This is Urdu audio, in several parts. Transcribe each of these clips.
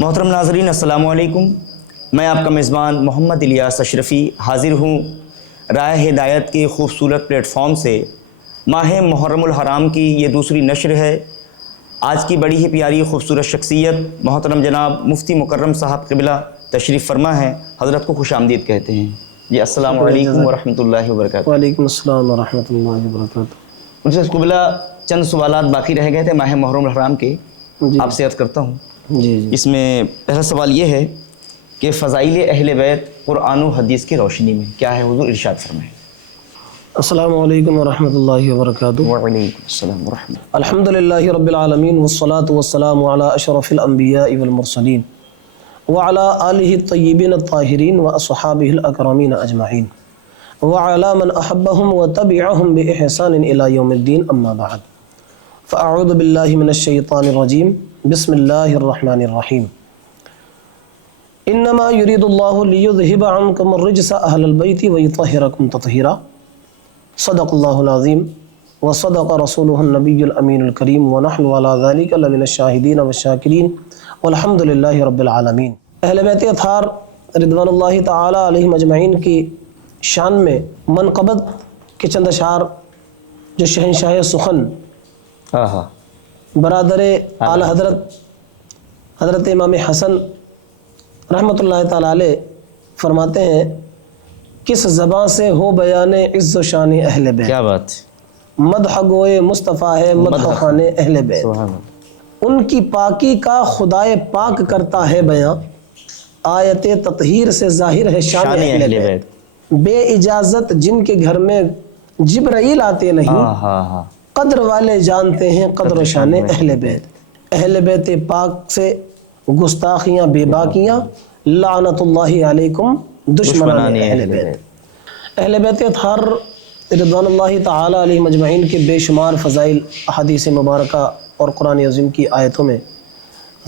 محترم ناظرین السلام علیکم، میں آپ کا میزبان محمد الیاس اشرفی حاضر ہوں راہ ہدایت کے خوبصورت پلیٹ فارم سے۔ ماہ محرم الحرام کی یہ دوسری نشر ہے۔ آج کی بڑی ہی پیاری خوبصورت شخصیت محترم جناب مفتی مکرم صاحب قبلہ تشریف فرما ہے، حضرت کو خوش آمدید کہتے ہیں۔ جی السلام علیکم ورحمۃ اللہ وبرکاتہ۔ وعلیکم السلام ورحمۃ اللہ وبرکاتہ۔ مجھ سے قبلہ چند سوالات باقی رہ گئے تھے ماہ محرم الحرام کے، آپ سے عرض کرتا ہوں۔ جی اس میں پہلا سوال یہ ہے کہ فضائل اہل بیت قرآن و حدیث کی روشنی میں کیا ہے، حضور ارشاد فرمائیں۔ السلام علیکم ورحمۃ اللہ وبرکاتہ۔ وعلیکم السلام ورحمۃ اللہ۔ الحمد للہ رب العالمین والصلاة والسلام علی اشرف الانبیاء والمرسلین وعلی آلہ الطیبین الطاہرین واصحابہ الاکرمین اجمعین وعلی من احبہم وتبعہم باحسان الی یوم الدین، اما بعد، فاعوذ باللہ من الشیطان الرجیم، بسم اللہ الرحمن الرحیم۔ انما یرید اللہ لیذہب عنکم الرجس اہل البیت ویطہرکم تطہیرا، صدق اللہ العظیم وصدق رسولہ النبی الامین الکریم ونحن علی ذلک لمن الشاہدین والشاکرین والحمد للہ رب العالمین۔ اہل بیت اطہار رضوان اللہ تعالی علیہم اجمعین کی شان میں منقبت کے چند اشعار جو شہنشاہ سخن برادر اعلی حضرت امام حسن رحمۃ اللہ تعالی علیہ فرماتے ہیں، کس زباں سے ہو بیان عز و شان اہل بیت، کیا بات، مدح گوئے مصطفیٰ ہے مدح خان اہل بیت، ان کی پاکی کا خدائے پاک کرتا ہے بیاں، آیت تطہیر سے ظاہر ہے شان اہل بیت، بے اجازت جن کے گھر میں جبرائیل آتے نہیں، قدر والے جانتے ہیں قدر و شان اہل بیت، اہل بیت پاک سے گستاخیاں بے باکیاں، لعنت اللہ علیکم دشمنان اہل بیت۔ اہل بیت اطہار رضوان اللہ تعالی علیہ مجمعین کے بے شمار فضائل احادیث مبارکہ اور قرآن عظیم کی آیتوں میں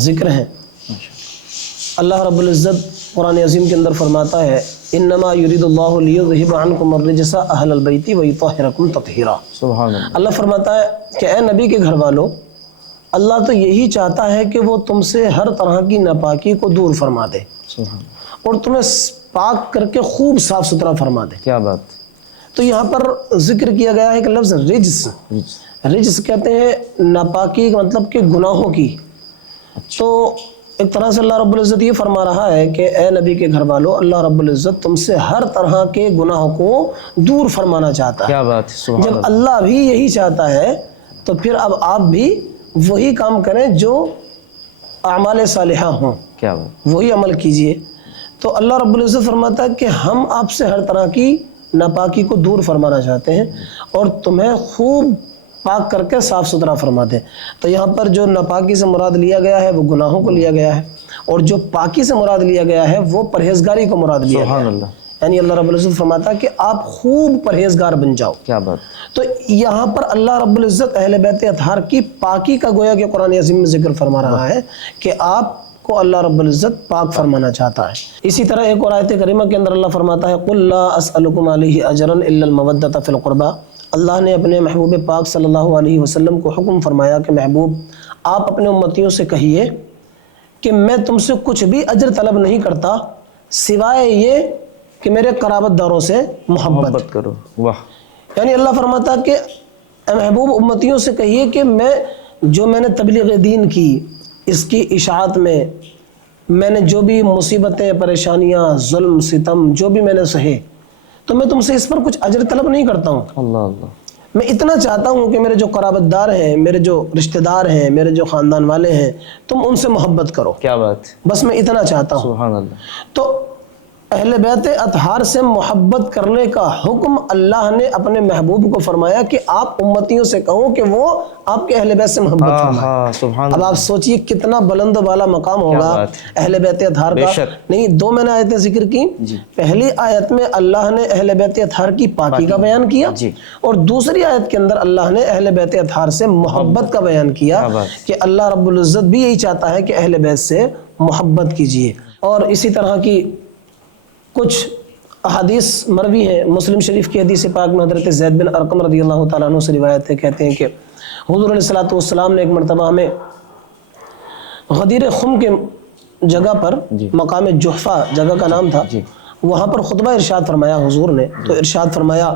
ذکر ہیں۔ اللہ رب العزت قرآن عظیم کے اندر فرماتا ہے، انما یرید اللہ لیذہب عنکم الرجس اہل البیت ویطہرکم تطہیرا۔ سبحان اللہ۔ اللہ فرماتا ہے کہ اے نبی کے گھر والوں، اللہ تو یہی چاہتا ہے کہ وہ تم سے ہر طرح کی ناپاکی کو دور فرما دے اور تمہیں پاک کر کے خوب صاف ستھرا فرما دے۔ کیا بات۔ تو یہاں پر ذکر کیا گیا ہے کہ لفظ رجس، رجس کہتے ہیں ناپاکی کا مطلب کہ گناہوں کی۔ تو ایک طرح سے اللہ رب العزت یہ فرما رہا ہے کہ اے نبی کے گھر والوں، اللہ رب العزت تم سے ہر طرح کے گناہوں کو دور فرمانا چاہتا ہے۔ کیا بات، سبحان جب اللہ۔ اللہ بھی یہی چاہتا ہے تو پھر اب آپ بھی وہی کام کریں جو اعمال صالحہ ہوں، کیا بات، وہی عمل کیجئے۔ تو اللہ رب العزت فرماتا ہے کہ ہم آپ سے ہر طرح کی ناپاکی کو دور فرمانا چاہتے ہیں اور تمہیں خوب پاک کر کے صاف ستھرا فرما دیں۔ تو یہاں پر جو ناپاکی سے مراد لیا گیا ہے وہ گناہوں کو لیا گیا ہے، اور جو پاکی سے مراد لیا گیا ہے وہ پرہیزگاری کو مراد لیا گیا سبحان ہے۔ اللہ۔ یعنی اللہ رب العزت فرماتا ہے کہ آپ خوب پرہیزگار بن جاؤ۔ کیا بات۔ تو یہاں پر اللہ رب العزت اہل بیت اطہار کی پاکی کا گویا کہ قرآن عظیم میں ذکر فرما رہا ہے کہ آپ کو اللہ رب العزت پاک فرمانا چاہتا ہے۔ اسی طرح ایک اور آیت کریمہ کے اندر اللہ فرماتا ہے، قُلْ لَا أَسْأَلُكُمْ عَلَيْهِ أَجْرًا إِلَّا الْمَوَدَّةَ فِي الْقُرْبَى۔ اللہ نے اپنے محبوب پاک صلی اللہ علیہ وسلم کو حکم فرمایا کہ محبوب آپ اپنے امتیوں سے کہیے کہ میں تم سے کچھ بھی اجر طلب نہیں کرتا سوائے یہ کہ میرے قرابت داروں سے محبت کرو۔ واہ۔ یعنی اللہ فرماتا کہ اے محبوب امتیوں سے کہیے کہ میں نے تبلیغ دین کی، اس کی اشاعت میں نے جو بھی مصیبتیں پریشانیاں ظلم ستم جو بھی میں نے سہے، تو میں تم سے اس پر کچھ اجر طلب نہیں کرتا ہوں۔ اللہ اللہ۔ میں اتنا چاہتا ہوں کہ میرے جو قرابت دار ہیں، میرے جو رشتہ دار ہیں، میرے جو خاندان والے ہیں، تم ان سے محبت کرو، کیا بات، بس میں اتنا چاہتا ہوں۔ سبحان اللہ۔ تو اہل بیت اطہار سے محبت کرنے کا حکم اللہ نے اپنے محبوب کو فرمایا کہ آپ امتیوں سے کہو کہ وہ آپ کے اہل بیت سے محبت فرمائیں۔ سبحان اب اللہ۔ آپ سوچئے کتنا بلند و بالا مقام ہوگا اہل بیت اطہار بے کا۔ شک۔ نہیں، دو میں نے آیتیں ذکر کی، پہلی آیت میں اللہ نے اہل بیت اطہار کی پاکی کا بیان کیا، اور دوسری آیت کے اندر اللہ نے اہل بیت اطہار سے محبت کا بیان کیا کہ اللہ رب العزت بھی یہی چاہتا ہے کہ اہل بیت سے محبت کیجئے۔ اور اسی طرح کی کچھ احادیث مروی ہیں، مسلم شریف کی حدیث پاک میں حضرت زید بن ارقم رضی اللہ تعالیٰ عنہ سے روایت ہے، کہتے ہیں کہ حضور علیہ الصلوۃ والسلام نے ایک مرتبہ ہمیں غدیر خم کے جگہ پر مقام جحفہ جگہ کا نام تھا، وہاں پر خطبہ ارشاد فرمایا حضور نے، تو ارشاد فرمایا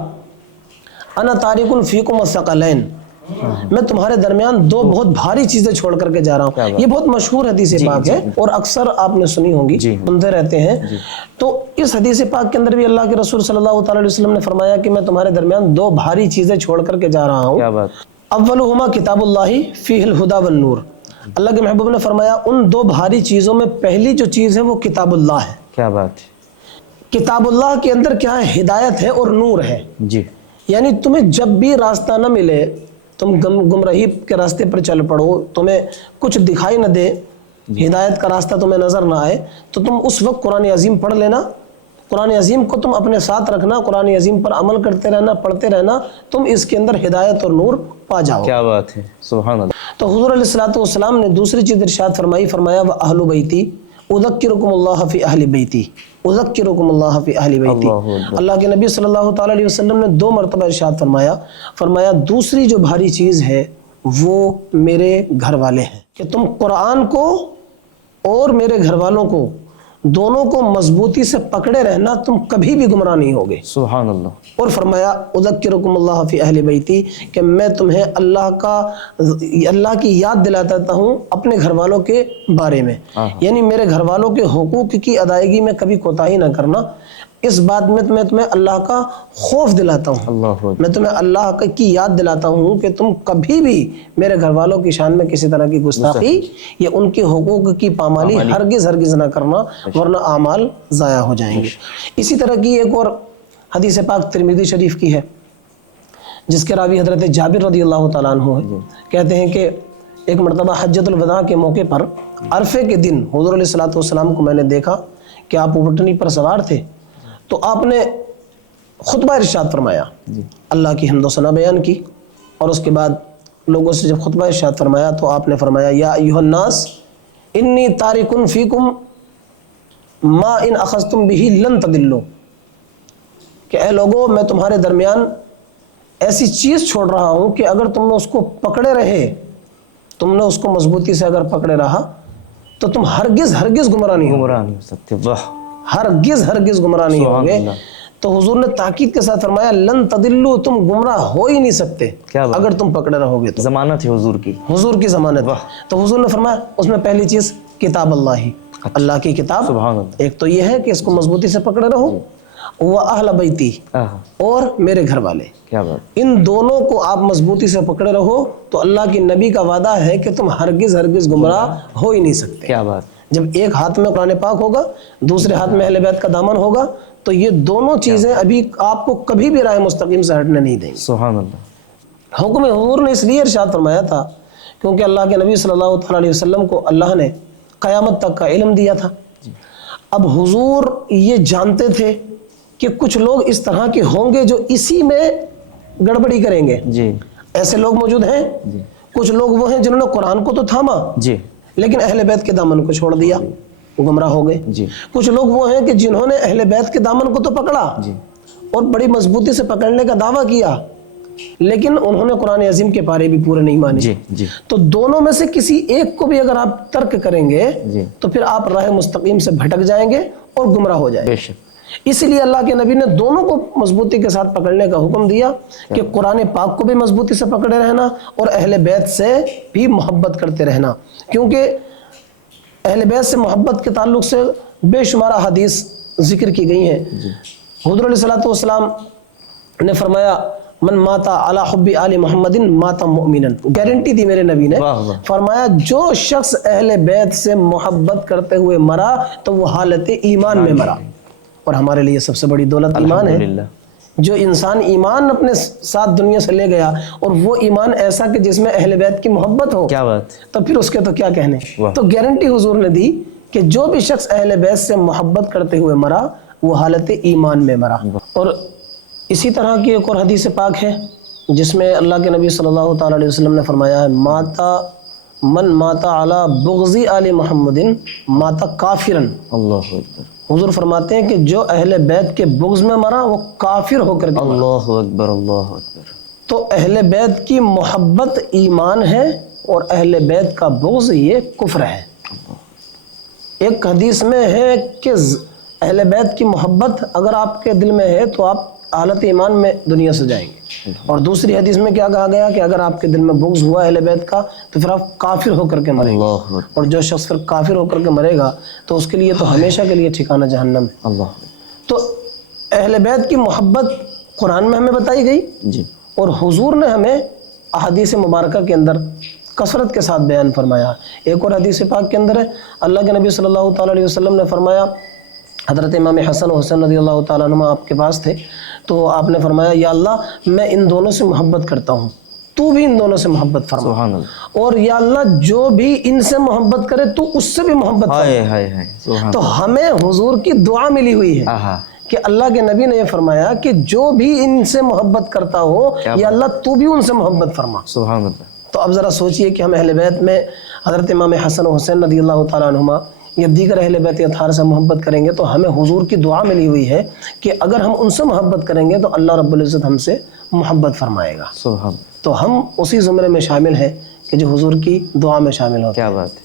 انا تارک فیکم الثقلین، میں تمہارے درمیان دو بہت بھاری چیزیں چھوڑ کر کے جا رہا ہوں۔ یہ بہت مشہور حدیث پاک ہے اور اکثر آپ نے سنی ہوگی، سنتے رہتے ہیں۔ تو اس حدیث پاک کے اندر بھی اللہ کے رسول صلی اللہ تعالی علیہ وسلم نے فرمایا کہ میں تمہارے درمیان دو بھاری چیزیں چھوڑ کر کے جا رہا ہوں۔ اولہما کتاب اللہ فیہ الہدی والنور، اللہ کے محبوب نے فرمایا ان دو بھاری چیزوں میں پہلی جو چیز ہے وہ کتاب اللہ ہے۔ کیا بات ہے! کتاب اللہ کے اندر کیا ہے؟ ہدایت ہے اور نور ہے۔ جی، یعنی تمہیں جب بھی راستہ نہ ملے، تم گمراہی کے راستے پر چل پڑو، تمہیں کچھ دکھائی نہ دے، ہدایت کا راستہ تمہیں نظر نہ آئے، تو تم اس وقت قرآن عظیم پڑھ لینا، قرآن عظیم کو تم اپنے ساتھ رکھنا، قرآن عظیم پر عمل کرتے رہنا، پڑھتے رہنا، تم اس کے اندر ہدایت اور نور پا جاؤ۔ کیا بات ہے! سبحان اللہ۔ تو حضور علیہ الصلوۃ والسلام نے دوسری چیز ارشاد فرمائی، فرمایا وَأَهْلُ بَيْتِي اذکرکم اللہ فی اہل بیتی، اذکرکم اللہ فی اہل بیتی۔ اللہ کے نبی صلی اللہ تعالی علیہ وسلم نے 2 مرتبہ ارشاد فرمایا، فرمایا دوسری جو بھاری چیز ہے وہ میرے گھر والے ہیں، کہ تم قرآن کو اور میرے گھر والوں کو دونوں کو مضبوطی سے پکڑے رہنا، تم کبھی بھی گمراہ نہیں ہوگے۔ سبحان اللہ۔ اور فرمایا اذکرکم اللہ فی اہل بیتی، کہ میں تمہیں اللہ کی یاد دلاتا ہوں اپنے گھر والوں کے بارے میں، یعنی میرے گھر والوں کے حقوق کی ادائیگی میں کبھی کوتاہی نہ کرنا، اس بات میں میں تمہیں اللہ کا خوف دلاتا ہوں، میں تمہیں اللہ کی یاد دلاتا ہوں کہ تم کبھی بھی میرے گھر والوں کی شان میں کسی طرح کی گستاخی یا ان کے حقوق کی پامالی ہرگز نہ کرنا، ورنہ اعمال ضائع ہو جائیں گے۔ اسی طرح کی ایک اور حدیث پاک ترمذی شریف کی ہے، جس کے راوی حضرت جابر رضی اللہ تعالیٰ عنہ ہے، کہتے ہیں کہ ایک مرتبہ حجۃ الوداع کے موقع پر عرفے کے دن حضور علیہ الصلوۃ والسلام کو میں نے دیکھا کہ آپ اونٹنی پر سوار تھے، تو آپ نے خطبہ ارشاد فرمایا، اللہ کی حمد و ثنا بیان کی، اور اس کے بعد لوگوں سے جب خطبہ ارشاد فرمایا تو آپ نے فرمایا یا ایھا الناس انی تارک فیکم ما ان اخذتم به لن تضلوا، کہ اے لوگو میں تمہارے درمیان ایسی چیز چھوڑ رہا ہوں کہ اگر تم نے اس کو پکڑے رہے، تم نے اس کو مضبوطی سے اگر پکڑے رہا تو تم ہرگز گمراہ نہیں ہو سکتے۔ واہ، ہرگز گمراہ نہیں ہوگے۔ تو حضور نے تاکید کے ساتھ فرمایا لن تضلوا، تم گمراہ ہو ہی نہیں سکتے اگر تم پکڑے رہو گے تو۔ ضمانت ہے حضور کی ضمانت۔ تو حضور نے فرمایا اس میں پہلی چیز کتاب اللہ، اللہ کی کتاب، ایک تو یہ ہے کہ اس کو مضبوطی سے پکڑے رہو، وَأَهْلَ بَيْتِي، اور میرے گھر والے، ان دونوں کو آپ مضبوطی سے پکڑے رہو، تو اللہ کی نبی کا وعدہ ہے کہ تم ہرگز گمراہ ہو ہی نہیں سکتے۔ کیا بات! جب ایک ہاتھ میں قرآن پاک ہوگا، دوسرے ہاتھ میں اہل بیت کا دامن ہوگا، تو یہ دونوں چیزیں ابھی آپ کو کبھی بھی راہ مستقیم سے ہٹنے نہیں دیں گی۔ سبحان اللہ۔ حکم حضور نے اس لیے ارشاد فرمایا تھا کیونکہ اللہ کے نبی صلی اللہ تعالی علیہ وسلم کو اللہ نے قیامت تک کا علم دیا تھا۔ اب حضور یہ جانتے تھے کہ کچھ لوگ اس طرح کے ہوں گے جو اسی میں گڑبڑی کریں گے، ایسے لوگ موجود ہیں۔ کچھ لوگ وہ ہیں جنہوں نے قرآن کو تو تھاما لیکن اہل بیت کے دامن کو چھوڑ دیا، گمراہ ہو گئے۔ کچھ لوگ وہ ہیں کہ جنہوں نے اہل بیت کے دامن کو تو پکڑا اور بڑی مضبوطی سے پکڑنے کا دعویٰ کیا، لیکن انہوں نے قرآن عظیم کے پارے بھی پورے نہیں مانے۔ تو دونوں میں سے کسی ایک کو بھی اگر آپ ترک کریں گے تو پھر آپ راہ مستقیم سے بھٹک جائیں گے اور گمراہ ہو جائیں گے۔ اسی لیے اللہ کے نبی نے دونوں کو مضبوطی کے ساتھ پکڑنے کا حکم دیا کہ قرآن پاک کو بھی مضبوطی سے پکڑے رہنا اور اہل بیت سے بھی محبت کرتے رہنا، کیونکہ اہل بیت سے محبت کے تعلق سے بے شمار حدیث ذکر کی گئی ہیں۔ حضور علیہ الصلوۃ والسلام نے فرمایا من ماتا علی حب آل محمد ماتا مؤمنا، گارنٹی دی میرے نبی نے، فرمایا جو شخص اہل بیت سے محبت کرتے ہوئے مرا تو وہ حالت ایمان میں مرا، اور ہمارے لیے سب سے بڑی دولت ایمان ہے۔ جو انسان ایمان اپنے ساتھ دنیا سے لے گیا اور وہ ایمان ایسا کہ جس میں اہل بیت کی محبت ہو، کیا بات، تو پھر اس کے تو کیا کہنے۔ تو گارنٹی حضور نے دی کہ جو بھی شخص اہل بیت سے محبت کرتے ہوئے مرا وہ حالت ایمان میں مرا۔ اور اسی طرح کی ایک اور حدیث پاک ہے جس میں اللہ کے نبی صلی اللہ تعالی علیہ وسلم نے فرمایا ہے من ماتا علی بغض آل محمد ماتا کافرن۔ اللہ اکبر۔ حضور فرماتے ہیں کہ جو اہل بیت کے بغض میں مرا وہ کافر ہو کر کے مرا۔ اللہ اکبر، اللہ اکبر۔ تو اہل بیت کی محبت ایمان ہے اور اہل بیت کا بغض یہ کفر ہے۔ ایک حدیث میں ہے کہ اہل بیت کی محبت اگر آپ کے دل میں ہے تو آپ حالت ایمان میں دنیا سے جائیں گے، اور دوسری حدیث میں کیا کہا گیا کہ اگر آپ کے دل میں بغض ہوا اہل بیت کا تو پھر آپ کافر ہو کر کے مریں گے، اور جو شخص پھر کافر ہو کر کے مرے گا تو اس کے لیے تو ہمیشہ کے لیے ٹھکانہ جہنم ہے۔ اللہ، تو اہل بیت کی محبت قرآن میں ہمیں بتائی گئی جی، اور حضور نے ہمیں احادیث مبارکہ کے اندر کثرت کے ساتھ بیان فرمایا۔ ایک اور حدیث پاک کے اندر ہے، اللہ کے نبی صلی اللہ تعالیٰ علیہ وسلم نے فرمایا، حضرت امام حسن و حسین رضی اللہ تعالیٰ عنہ آپ کے پاس تھے، تو آپ نے فرمایا یا اللہ میں ان دونوں سے محبت کرتا ہوں، تو بھی ان دونوں سے محبت فرما، سبحان اللہ، اور یا اللہ جو بھی ان سے محبت کرے تو اس سے بھی محبت ہائے فرما۔ ہائے ہائے، سبحان تو ہمیں حضور کی دعا ملی ہوئی ہے اللہ، کہ اللہ کے نبی نے یہ فرمایا کہ جو بھی ان سے محبت کرتا ہو یا اللہ تو بھی ان سے محبت فرما۔ سبحان اللہ۔ تو اب ذرا سوچئے کہ ہم اہل بیت میں حضرت امام حسن و حسین رضی اللہ تعالیٰ عنہما یا دیگر اہل بیت اطہار سے محبت کریں گے تو ہمیں حضور کی دعا ملی ہوئی ہے کہ اگر ہم ان سے محبت کریں گے تو اللہ رب العزت ہم سے محبت فرمائے گا۔ سبحان، تو ہم اسی زمرے میں شامل ہیں کہ جو حضور کی دعا میں شامل ہوتے ہیں۔ کیا بات ہے۔